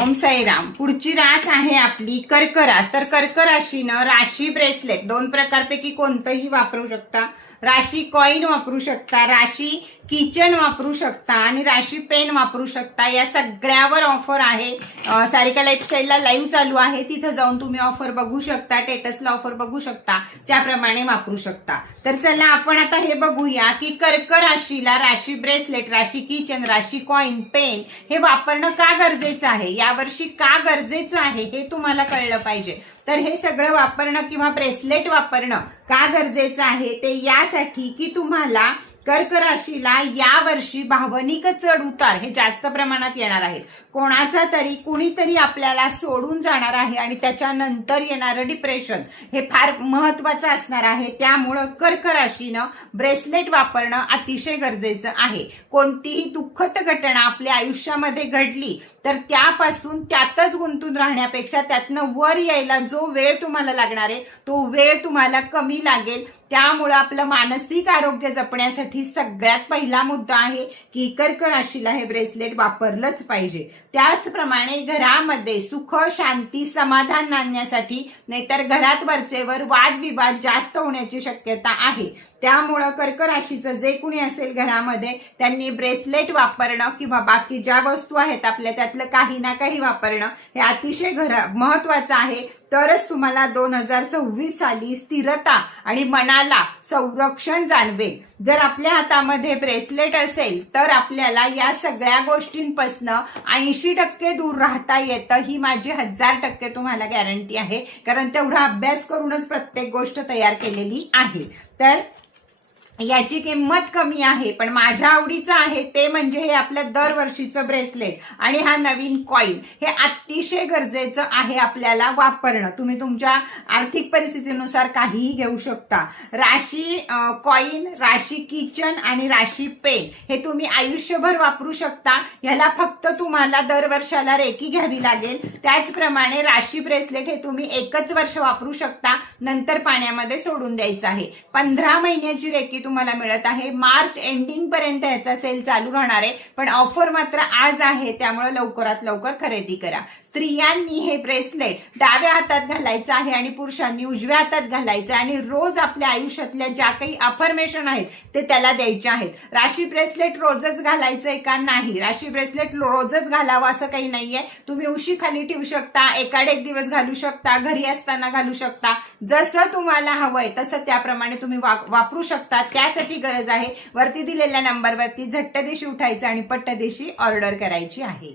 ओम साईराम. पुढची रास आहे आपली कर्क रास. तर कर्क राशीनं राशी ब्रेसलेट दोन प्रकारपैकी कोणतंही वापरू शकता. राशी कॉइन वापरू शकता, राशी किचन वापरू शकता आणि राशी पेन वापरू शकता. या सगळ्यावर ऑफर आहे. सारिका लाईफस्टाईलला लाईव्ह चालू आहे, तिथं जाऊन तुम्ही ऑफर बघू शकता, स्टेटसला ऑफर बघू शकता, त्याप्रमाणे वापरू शकता. तर चला आपण आता हे बघूया की कर्क राशीला राशी ब्रेसलेट, राशी किचन, राशी कॉइन, पेन हे वापरणं का गरजेचं आहे, यावर्षी का गरजेचं आहे हे तुम्हाला कळलं पाहिजे. तर हे सगळं वापरणं किंवा ब्रेसलेट वापरणं का गरजेचं आहे ते यासाठी की तुम्हाला कर्क राशीला यावर्षी भावनिक चढ उतार हे जास्त प्रमाणात येणार आहेत. कोणाचा तरी कुणीतरी आपल्याला सोडून जाणार आहे आणि त्याच्यानंतर येणारं डिप्रेशन हे फार महत्वाचं असणार आहे. त्यामुळं कर्क राशीनं ब्रेसलेट वापरणं अतिशय गरजेचं आहे. कोणतीही दुःखद घटना आपल्या आयुष्यामध्ये घडली तर त्यापासून त्यातच गुंतून राहण्यापेक्षा त्यातनं वर यायला जो वेळ तुम्हाला लागणार आहे तो वेळ तुम्हाला कमी लागेल. त्यामुळे आपलं मानसिक आरोग्य जपण्यासाठी सगळ्यात पहिला मुद्दा आहे की कर्क राशीला हे ब्रेसलेट वापरलंच पाहिजे. त्याचप्रमाणे घरामध्ये सुख, शांती, समाधान आणण्यासाठी, नाहीतर घरात वरचेवर वादविवाद जास्त होण्याची शक्यता आहे. त्यामुळं कर्क राशीचं जे कुणी असेल घरामध्ये त्यांनी ब्रेसलेट वापरणं किंवा बाकी ज्या वस्तू आहेत आपल्या त्यातलं काही ना काही वापरणं हे अतिशय महत्वाचं आहे. तरच तुम्हाला 2026 साली स्थिरता आणि मनाला संरक्षण जाणवेल. जर आपल्या हातामध्ये ब्रेसलेट असेल तर आपल्याला या सगळ्या गोष्टींपासून 80% दूर राहता येतं. ही माझी 1000% तुम्हाला गॅरंटी आहे, कारण तेवढा अभ्यास करूनच प्रत्येक गोष्ट तयार केलेली आहे. तर याची किंमत कमी आहे पण माझ्या आवडीचं आहे ते म्हणजे हे आपलं दरवर्षीचं ब्रेसलेट आणि हा नवीन कॉइन हे अतिशय गरजेचं आहे आपल्याला वापरणं. तुम्ही तुमच्या आर्थिक परिस्थितीनुसार काहीही घेऊ शकता. राशी कॉइन, राशी किचन आणि राशी पेन हे तुम्ही आयुष्यभर वापरू शकता. ह्याला फक्त तुम्हाला दरवर्षाला रेकी घ्यावी लागेल. त्याचप्रमाणे राशी ब्रेसलेट हे तुम्ही एकच वर्ष वापरू शकता, नंतर पाण्यामध्ये सोडून द्यायचं आहे. 15 महिन्याची रेकी तुम्हाला मिळत आहे. मार्च एंडिंग पर्यंत याचा सेल चालू राहणार आहे, पण ऑफर मात्र आज आहे, त्यामुळे लवकरात लवकर खरेदी करा. स्त्रियांनी हे ब्रेसलेट डाव्या हातात घालायचं आहे आणि पुरुषांनी उजव्या हातात घालायचं आणि रोज आपल्या आयुष्यातल्या ज्या काही अफर्मेशन आहेत ते त्याला द्यायचे आहेत. राशी ब्रेसलेट रोजच घालायचंय का? नाही. राशी ब्रेसलेट रोजच घालावं असं काही नाहीये. तुम्ही उशी खाली ठेवू शकता, एकाड एक दिवस घालू शकता, घरी असताना घालू शकता, जसं तुम्हाला हवंय तसं त्याप्रमाणे तुम्ही वापरू शकता. त्यासाठी गरज आहे वरती दिलेल्या नंबरवरती झट्ट दिशी उठायचं आणि पट्ट दिशी ऑर्डर करायची आहे.